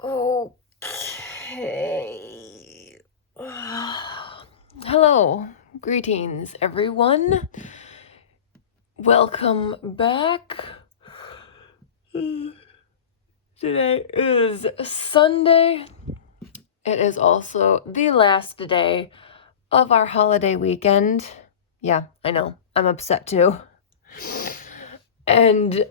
Okay. Hello. Greetings, everyone. Welcome back. Today is Sunday. It is also the last day of our holiday weekend. Yeah, I know. I'm upset too. And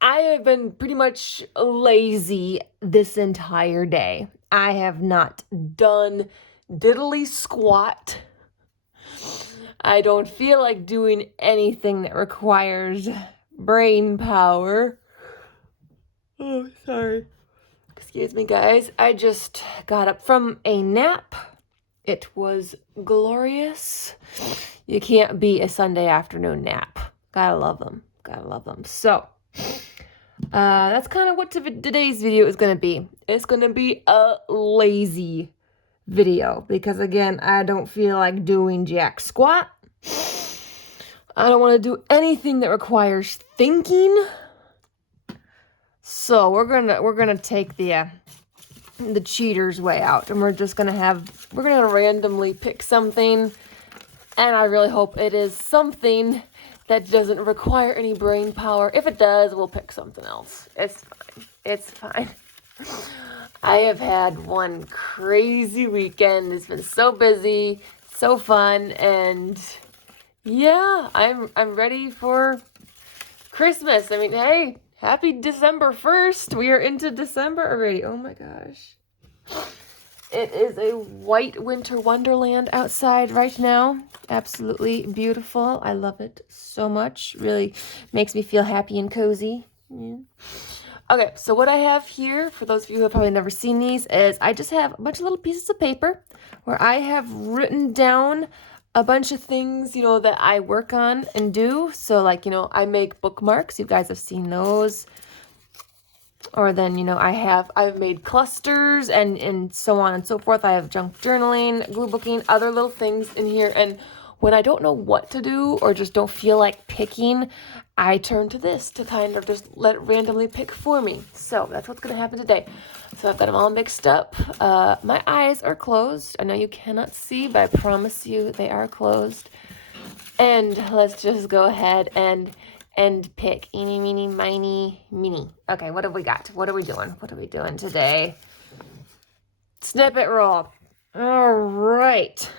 I have been pretty much lazy this entire day. I have not done diddly squat. I don't feel like doing anything that requires brain power. Oh, sorry. Excuse me, guys. I just got up from a nap. It was glorious. You can't beat a Sunday afternoon nap. Gotta love them. Gotta love them. So, that's kind of what today's video is going to be. It's going to be a lazy video because, again, I don't feel like doing jack squat. I don't want to do anything that requires thinking. So we're gonna take the cheater's way out, and we're gonna randomly pick something, and I really hope it is something that doesn't require any brain power. If it does, we'll pick something else. It's fine. It's fine. I have had one crazy weekend. It's been so busy, so fun, and yeah, I'm ready for Christmas. I mean, hey, happy December 1st. We are into December already. Oh my gosh. It is a white winter wonderland outside right now. Absolutely beautiful. I love it so much. Really makes me feel happy and cozy. Yeah. Okay, so what I have here, for those of you who have probably never seen these, is I just have a bunch of little pieces of paper where I have written down a bunch of things, that I work on and do. So, like, I make bookmarks. You guys have seen those. Or then, I've made clusters and so on and so forth. I have junk journaling, glue booking, other little things in here. And when I don't know what to do or just don't feel like picking, I turn to this to kind of just let it randomly pick for me. So that's what's going to happen today. So I've got them all mixed up. My eyes are closed. I know you cannot see, but I promise you they are closed. And let's just go ahead and pick. Eeny, meeny, miny, miny. Okay, what have we got? What are we doing? What are we doing today? Snippet roll. All right.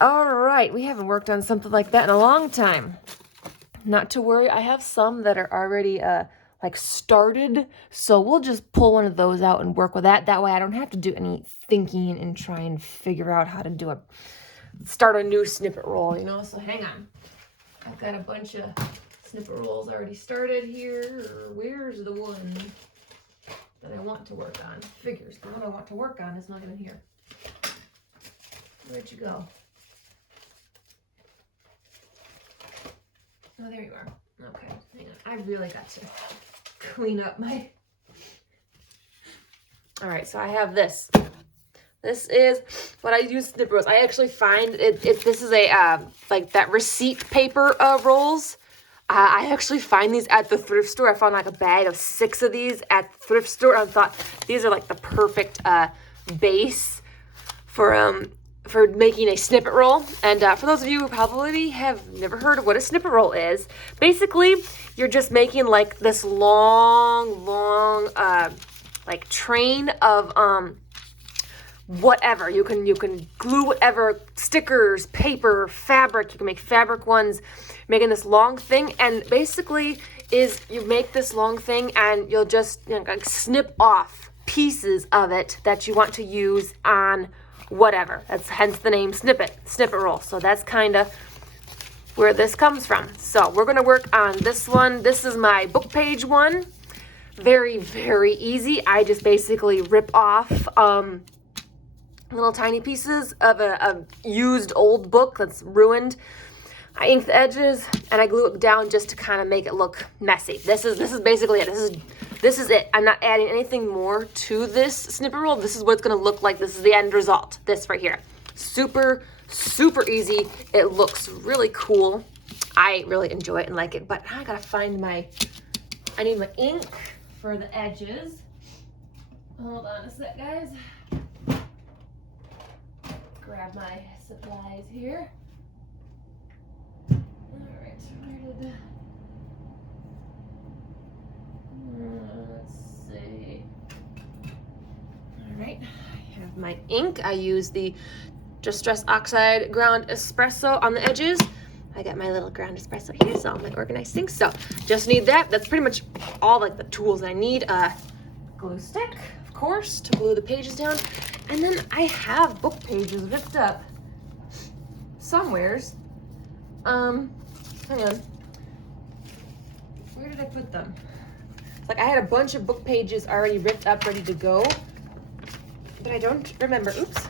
All right. We haven't worked on something like that in a long time. Not to worry. I have some that are already started. So we'll just pull one of those out and work with that. That way I don't have to do any thinking and try and figure out how to start a new snippet roll, So hang on. I've got a bunch of snippet rolls already started here. Where's the one that I want to work on? Figures. The one I want to work on is not even here. Where'd you go? Oh, there you are. Okay, hang on. I really got to clean up my... All right, so I have this. This is what I use snippet rolls. I actually find this is a, like that receipt paper rolls. I actually find these at the thrift store. I found like a bag of 6 of these at the thrift store. I thought these are like the perfect base for making a snippet roll. And for those of you who probably have never heard of what a snippet roll is, basically you're just making like this long, like train of whatever. You can glue whatever, stickers, paper, fabric. You can make fabric ones, making this long thing. And basically is you make this long thing and you'll just like snip off pieces of it that you want to use on whatever. That's hence the name snippet roll. So that's kind of where this comes from. So we're going to work on this one. This is my book page one. Very, very easy. I just basically rip off little tiny pieces of a used old book that's ruined. I ink the edges and I glue it down just to kind of make it look messy. This is basically it. This is it. I'm not adding anything more to this snippet roll. This is what it's going to look like. This is the end result. This right here. Super, super easy. It looks really cool. I really enjoy it and like it, but I gotta find I need my ink for the edges. Hold on a sec, guys. Grab my supplies here. Alright, where did let's see. Alright, I have my ink. I use the Distress Oxide ground espresso on the edges. I got my little ground espresso here, so all my organized things. So just need that. That's pretty much all like the tools I need. Glue stick, of course, to glue the pages down. And then I have book pages ripped up somewheres. Hang on. Where did I put them? Like I had a bunch of book pages already ripped up, ready to go. But I don't remember, oops.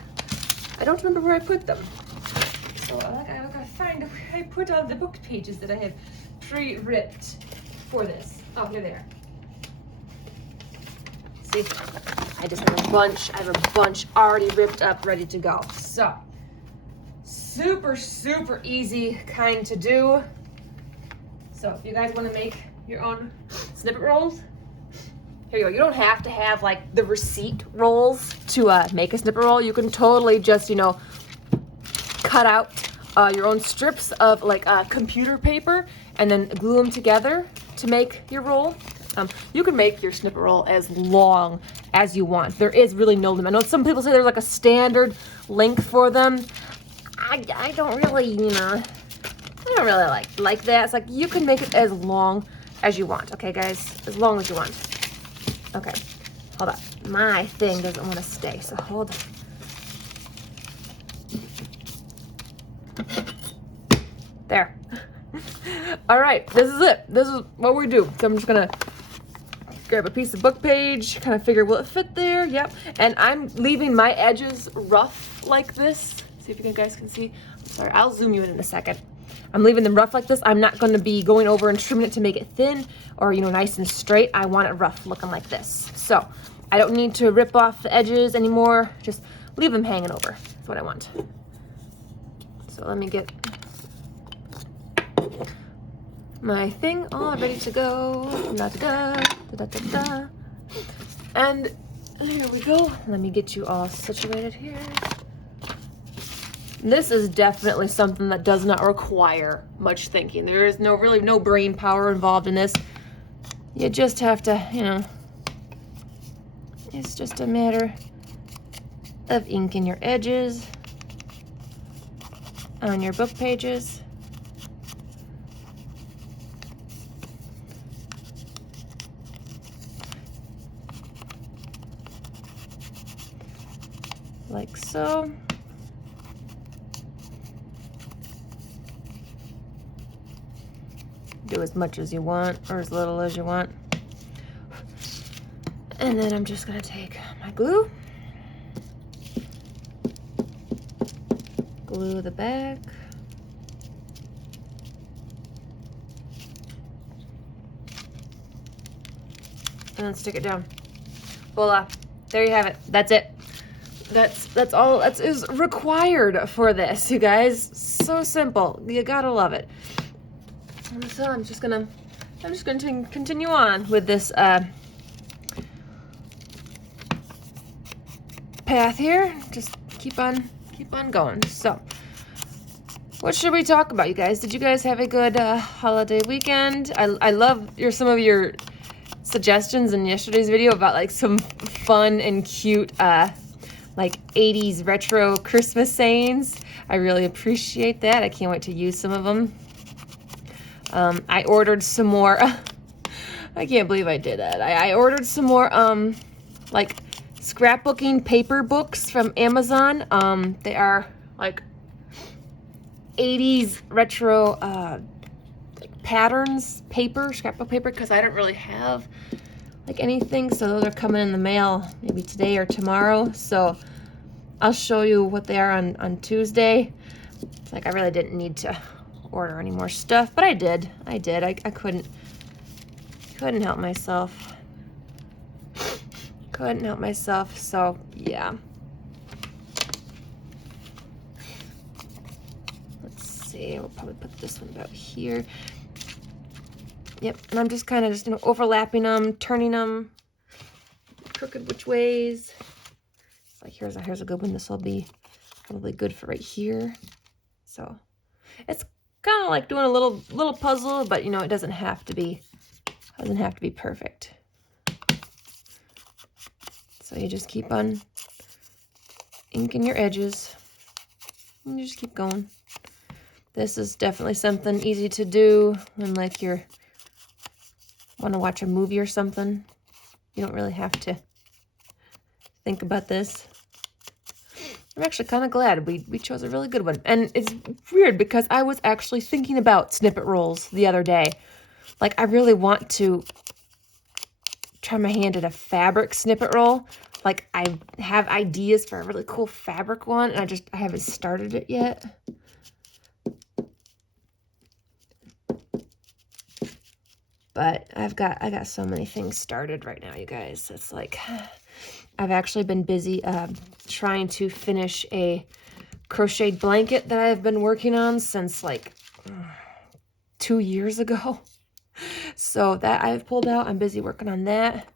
I don't remember where I put them. So I gotta find where I put all the book pages that I have pre-ripped for this. Oh, here they are. See, I just have a bunch. I have a bunch already ripped up, ready to go. So, super, super easy kind to do. So, if you guys want to make your own snippet rolls, here you go. You don't have to have like the receipt rolls to make a snippet roll. You can totally just, you know, cut out your own strips of like computer paper and then glue them together to make your roll. You can make your snippet roll as long as you want. There is really no limit. I know some people say there's like a standard length for them. I don't really, you know, I don't really like that. It's like you can make it as long as you want. Okay, guys, as long as you want. Okay, hold on. My thing doesn't want to stay, so hold on. There. All right, this is it. This is what we do. So I'm just gonna grab a piece of book page, kind of figure, will it fit there? Yep. And I'm leaving my edges rough like this. See if you guys can see. Sorry, I'll zoom you in a second. I'm leaving them rough like this. I'm not going to be going over and trimming it to make it thin or, you know, nice and straight. I want it rough looking like this. So I don't need to rip off the edges anymore. Just leave them hanging over. That's what I want. So let me get my thing all ready to go. Da-da-da. And here we go. Let me get you all situated here. This is definitely something that does not require much thinking. There is really no brain power involved in this. You just have to, you know, it's just a matter of inking your edges on your book pages. Like so. Do as much as you want or as little as you want. And then I'm just gonna take my glue, glue the back, and then stick it down. Voila, there you have it. That's it. That's all that is required for this, you guys. So simple. You gotta love it. So I'm just gonna continue on with this path here. Just keep on going. So, what should we talk about, you guys? Did you guys have a good holiday weekend? I love some of your suggestions in yesterday's video about like some fun and cute like 80s retro Christmas sayings. I really appreciate that. I can't wait to use some of them. I ordered some more. I can't believe I did that. I ordered some more like scrapbooking paper books from Amazon. They are like 80s retro like patterns paper, scrapbook paper, because I don't really have like anything. So those are coming in the mail maybe today or tomorrow. So I'll show you what they are on Tuesday. It's like I really didn't need to order any more stuff, but I did. I couldn't help myself. Couldn't help myself. So yeah. Let's see. We'll probably put this one about here. Yep. And I'm just kind of overlapping them, turning them crooked which ways. It's like, here's a good one. This will be probably good for right here. So it's kind of like doing a little puzzle, but you know, it doesn't have to be perfect. So you just keep on inking your edges and you just keep going. This is definitely something easy to do when like you're want to watch a movie or something. You don't really have to think about this. I'm actually kind of glad we chose a really good one. And it's weird because I was actually thinking about Snippet rolls the other day. Like, I really want to try my hand at a fabric Snippet roll. Like, I have ideas for a really cool fabric one, and I haven't started it yet. But I got so many things started right now, you guys. It's like, I've actually been busy trying to finish a crocheted blanket that I've been working on since like 2 years ago. So that I've pulled out. I'm busy working on that.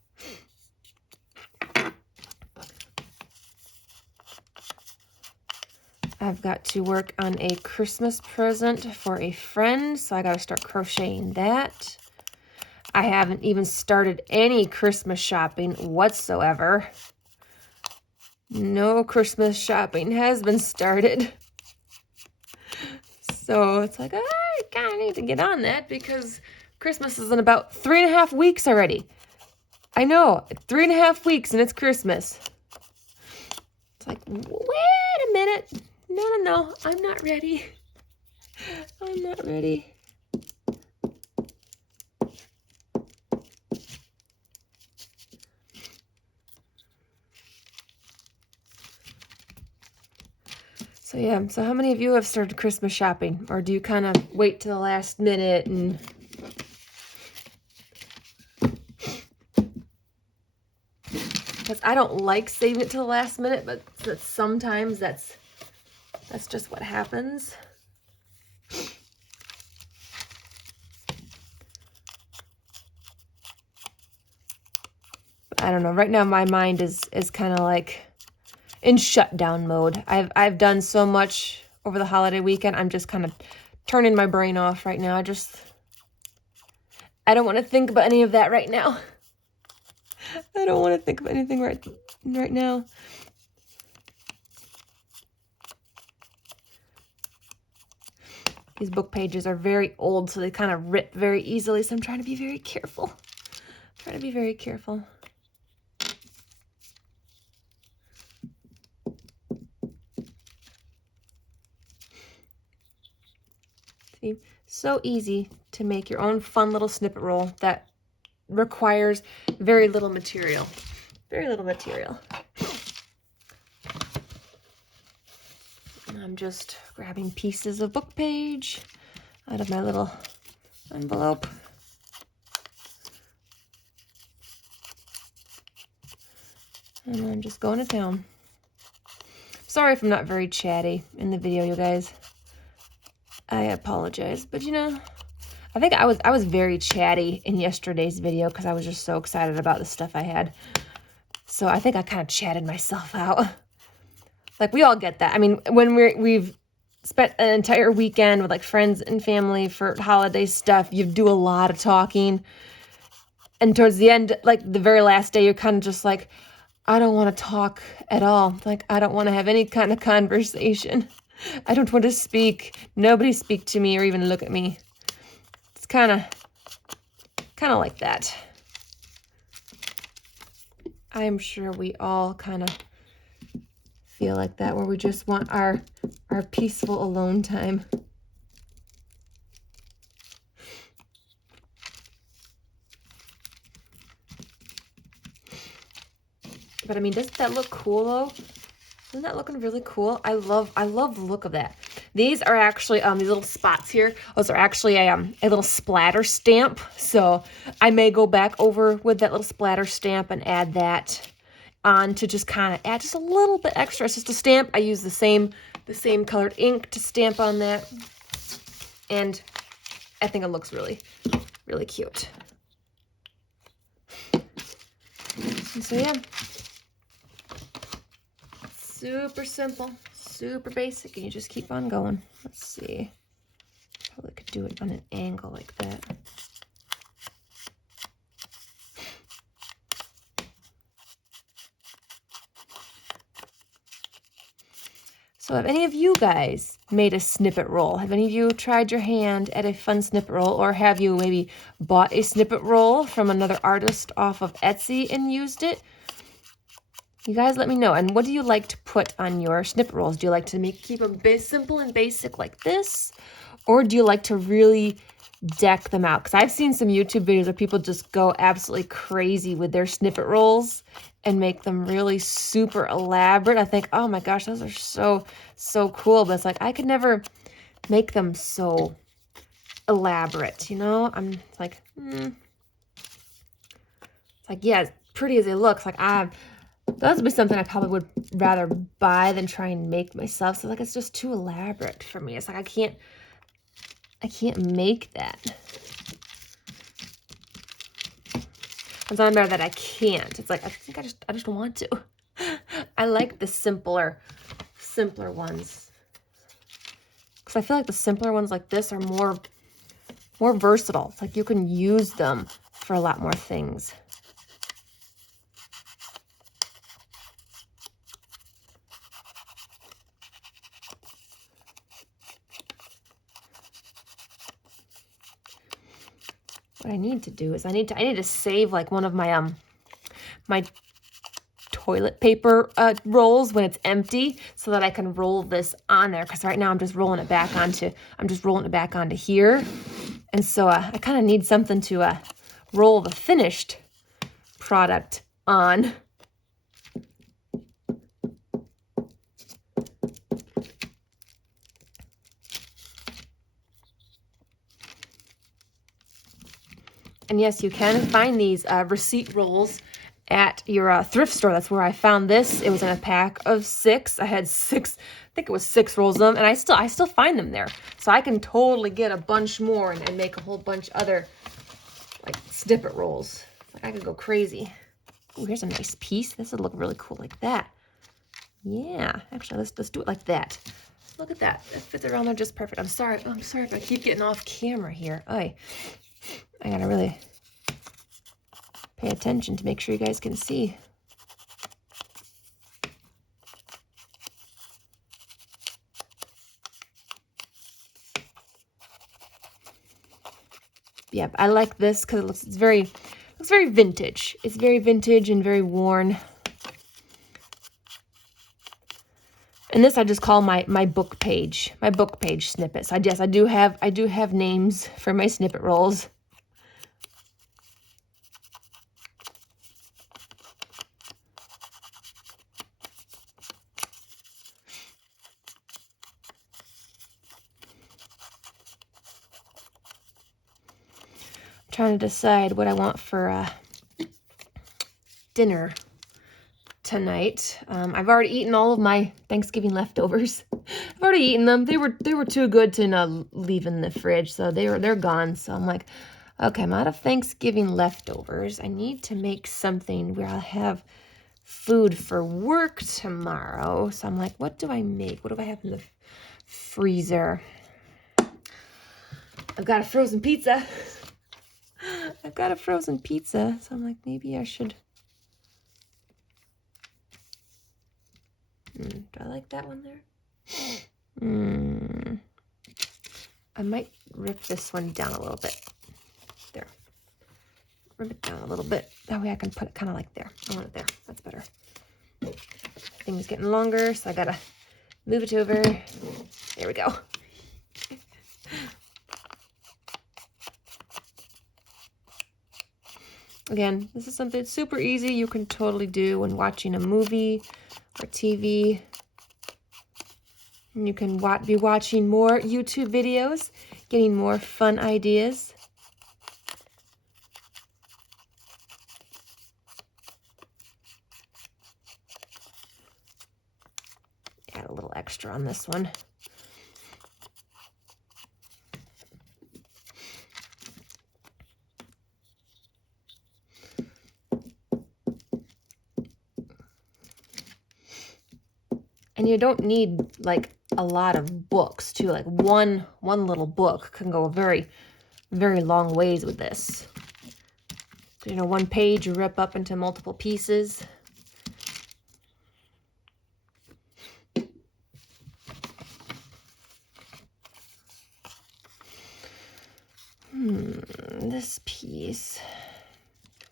I've got to work on a Christmas present for a friend, so I got to start crocheting that. I haven't even started any Christmas shopping whatsoever. No Christmas shopping has been started. So it's like, I kind of need to get on that because Christmas is in about 3.5 weeks already. I know, 3.5 weeks and it's Christmas. It's like, wait a minute. No, I'm not ready. I'm not ready. So yeah, so how many of you have started Christmas shopping? Or do you kind of wait to the last minute and... Because I don't like saving it to the last minute, but sometimes that's just what happens. I don't know. Right now my mind is kind of like in shutdown mode. I've done so much over the holiday weekend. I'm just kind of turning my brain off right now. I don't want to think about any of that right now. I don't want to think of anything right now. These book pages are very old, so they kind of rip very easily, so I'm trying to be very careful. See, so easy to make your own fun little snippet roll that requires very little material. Very little material. I'm just grabbing pieces of book page out of my little envelope. And I'm just going to town. Sorry if I'm not very chatty in the video, you guys. I apologize, but you know, I think I was very chatty in yesterday's video because I was just so excited about the stuff I had. So I think I kind of chatted myself out. Like, we all get that. I mean, when we've spent an entire weekend with like friends and family for holiday stuff, you do a lot of talking. And towards the end, like the very last day, you're kind of just like, I don't want to talk at all. Like, I don't want to have any kind of conversation. I don't want to speak. Nobody speak to me or even look at me. It's kind of like that. I'm sure we all kind of feel like that, where we just want our peaceful alone time. But I mean, doesn't that look cool though? Isn't that looking really cool? I love the look of that. These are actually these little spots here. Those are actually a little splatter stamp. So I may go back over with that little splatter stamp and add that on to just kind of add just a little bit extra. It's just a stamp. I use the same colored ink to stamp on that, and I think it looks really, really cute. And so yeah, super simple, super basic, and you just keep on going. Let's see, probably could do it on an angle like that. So have any of you guys made a snippet roll? Have any of you tried your hand at a fun snippet roll, or have you maybe bought a snippet roll from another artist off of Etsy and used it? You guys let me know. And what do you like to put on your snippet rolls? Do you like to keep them simple and basic like this? Or do you like to really deck them out? Because I've seen some YouTube videos where people just go absolutely crazy with their snippet rolls and make them really super elaborate. I think, oh my gosh, those are so cool. But it's like, I could never make them so elaborate, you know? I'm like, It's like, yeah, as pretty as it looks, like that would be something I probably would rather buy than try and make myself. So like, it's just too elaborate for me. It's like, I can't make that. It's not a matter that I can't. It's like, I think I just want to. I like the simpler ones. Because I feel like the simpler ones like this are more versatile. It's like you can use them for a lot more things. What I need to do is I need to save like one of my my toilet paper rolls when it's empty, so that I can roll this on there. Because right now I'm just rolling it back onto here, and so I kind of need something to roll the finished product on. And yes, you can find these receipt rolls at your thrift store. That's where I found this. It was in a pack of 6. I had 6, I think it was 6 rolls of them, and I still find them there. So I can totally get a bunch more and make a whole bunch other like snippet rolls. Like, I could go crazy. Oh, here's a nice piece. This would look really cool like that. Yeah, actually, let's do it like that. Look at that. That fits around there just perfect. I'm sorry if I keep getting off camera here. I gotta really pay attention to make sure you guys can see. Yeah, I like this because it looks very vintage. It's very vintage and very worn. And this I just call my book page snippets. I do have names for my snippet rolls. Trying to decide what I want for dinner tonight. I've already eaten all of my Thanksgiving leftovers. I've already eaten them. They were too good to not leave in the fridge, so they're gone. So I'm like, okay, I'm out of Thanksgiving leftovers. I need to make something where I'll have food for work tomorrow. So I'm like, what do I make? What do I have in the freezer? I've got a frozen pizza. So I'm like, maybe I should. Do I like that one there? I might rip this one down a little bit. There. Rip it down a little bit. That way I can put it kind of like there. I want it there. That's better. Thing's getting longer, so I gotta move it over. There we go. Again, this is something super easy you can totally do when watching a movie or TV. And you can be watching more YouTube videos, getting more fun ideas. Add a little extra on this one. And you don't need like a lot of books too. Like one little book can go a very, very long ways with this. You know, one page you rip up into multiple pieces. This piece,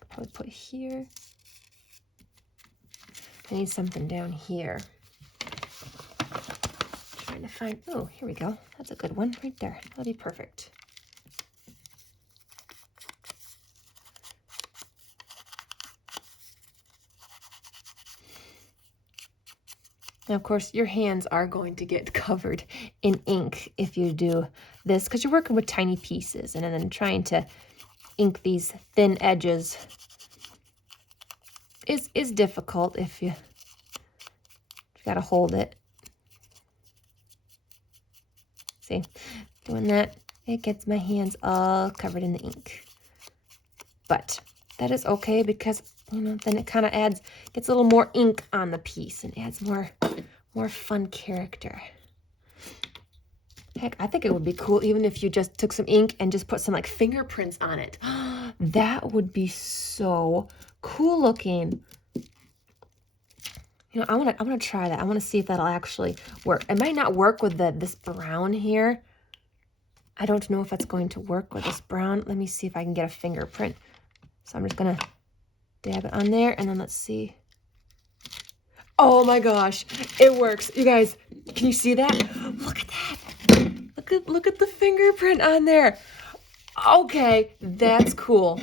I'll probably put here. I need something down here. Trying to find, oh, here we go. That's a good one right there. That'll be perfect. Now, of course, your hands are going to get covered in ink if you do this, because you're working with tiny pieces, and then trying to ink these thin edges is difficult if you got to hold it. See, doing that, it gets my hands all covered in the ink. But that is okay, because, you know, then it kind of gets a little more ink on the piece and adds more fun character. Heck, I think it would be cool even if you just took some ink and just put some like fingerprints on it. That would be so cool looking. You know, I want to try that. I want to see if that'll actually work. It might not work with this brown here. I don't know if it's going to work with this brown. Let me see if I can get a fingerprint. So I'm just going to dab it on there, and then let's see. Oh my gosh, it works. You guys, can you see that? Look at that. Look at the fingerprint on there. Okay, that's cool.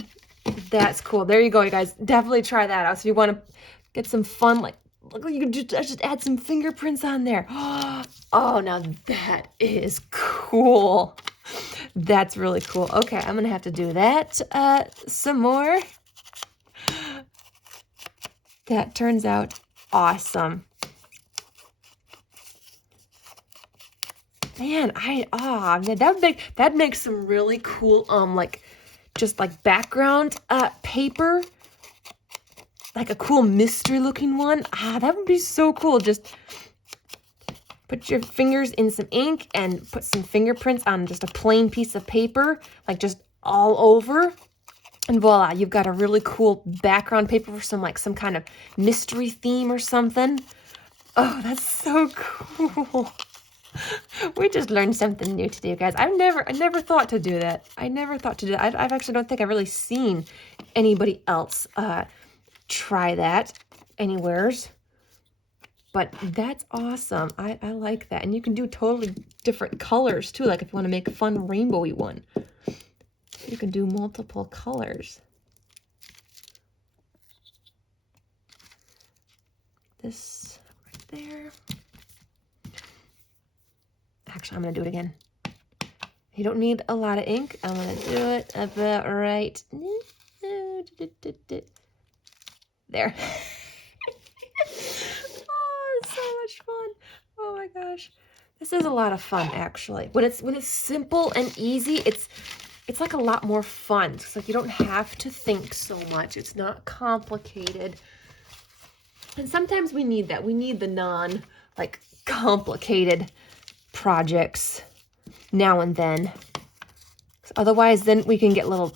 That's cool. There you go, you guys. Definitely try that out. So if you want to get some fun, like, look, you can just add some fingerprints on there. Oh, now that is cool. That's really cool. Okay, I'm going to have to do that some more. That turns out awesome. Man, that makes some really cool, like, just like background paper. Like a cool mystery looking one. That would be so cool. Just put your fingers in some ink and put some fingerprints on just a plain piece of paper, like just all over. And voila, you've got a really cool background paper for some kind of mystery theme or something. Oh, that's so cool. We just learned something new today, guys. I never thought to do that. I never thought to do that. I actually don't think I've really seen anybody else try that anywheres. But that's awesome. I like that. And you can do totally different colors too. Like if you want to make a fun rainbowy one, you can do multiple colors. This right there. Actually, I'm going to do it again. You don't need a lot of ink. I'm going to do it about right there. Oh, it's so much fun. Oh my gosh. This is a lot of fun, actually. When it's simple and easy, it's like a lot more fun. It's like you don't have to think so much. It's not complicated. And sometimes we need that. We need the complicated projects now and then. Otherwise, then we can get a little,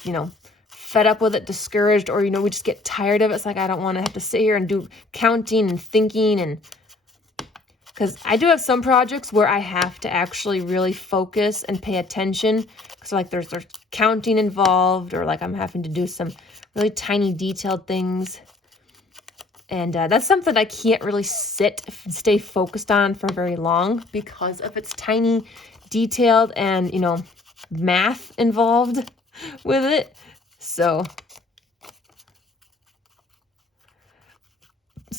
fed up with it, discouraged, or, we just get tired of it. It's like, I don't want to have to sit here and do counting and thinking. And because I do have some projects where I have to actually really focus and pay attention. So like there's counting involved, or like I'm having to do some really tiny detailed things. And that's something I can't really stay focused on for very long because of its tiny detailed and, math involved with it. So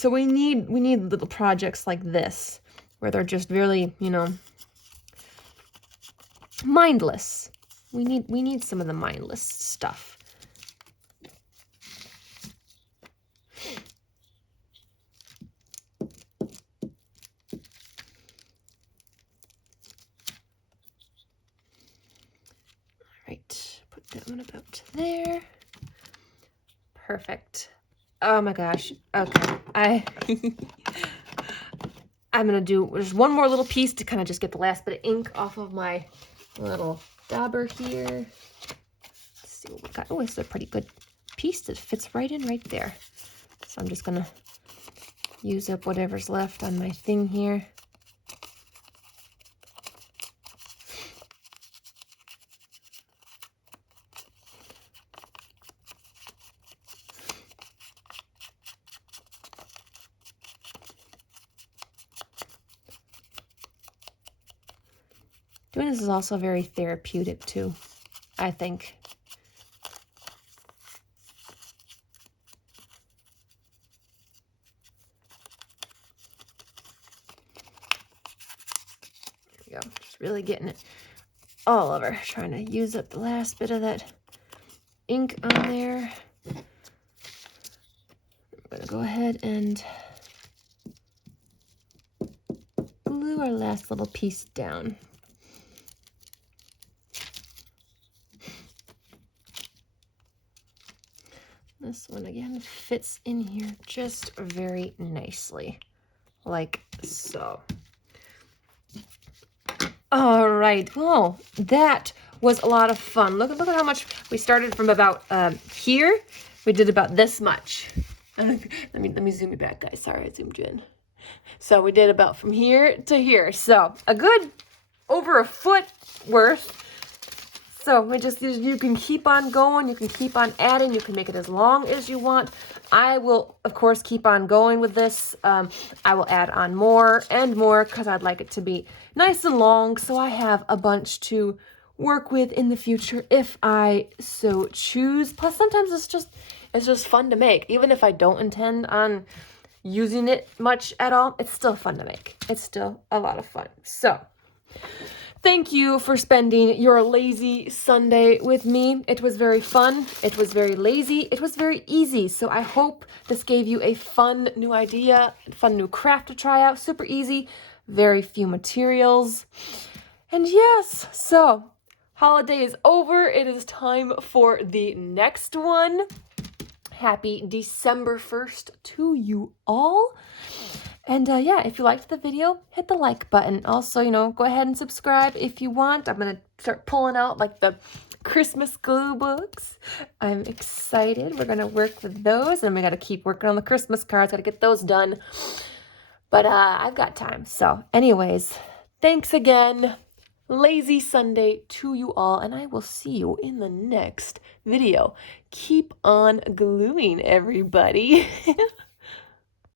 we need little projects like this where they're just really, mindless. We need some of the mindless stuff. Right, put that one about there. Perfect. Oh my gosh. Okay. I'm going to do just one more little piece to kind of just get the last bit of ink off of my little dauber here. Let's see what we got. Oh, it's a pretty good piece that fits right in right there. So I'm just going to use up whatever's left on my thing here. Doing this is also very therapeutic too, I think. There we go. Just really getting it all over. Trying to use up the last bit of that ink on there. I'm going to go ahead and glue our last little piece down. This one again fits in here just very nicely, like so. All right, well, that was a lot of fun. Look at how much we started from about here. We did about this much. let me zoom you back, guys. Sorry, I zoomed you in. So we did about from here to here. So a good over a foot worth. So you can keep on going, you can keep on adding, you can make it as long as you want. I will, of course, keep on going with this. I will add on more and more because I'd like it to be nice and long so I have a bunch to work with in the future if I so choose. Plus, sometimes it's just fun to make. Even if I don't intend on using it much at all, it's still fun to make. It's still a lot of fun. So thank you for spending your lazy Sunday with me. It was very fun. It was very lazy. It was very easy. So I hope this gave you a fun new idea, fun new craft to try out. Super easy, very few materials. And yes, so holiday is over. It is time for the next one. Happy December 1st to you all. And yeah, if you liked the video, hit the like button. Also, go ahead and subscribe if you want. I'm going to start pulling out like the Christmas glue books. I'm excited. We're going to work with those. And we got to keep working on the Christmas cards. Got to get those done. But I've got time. So anyways, thanks again. Lazy Sunday to you all. And I will see you in the next video. Keep on gluing, everybody.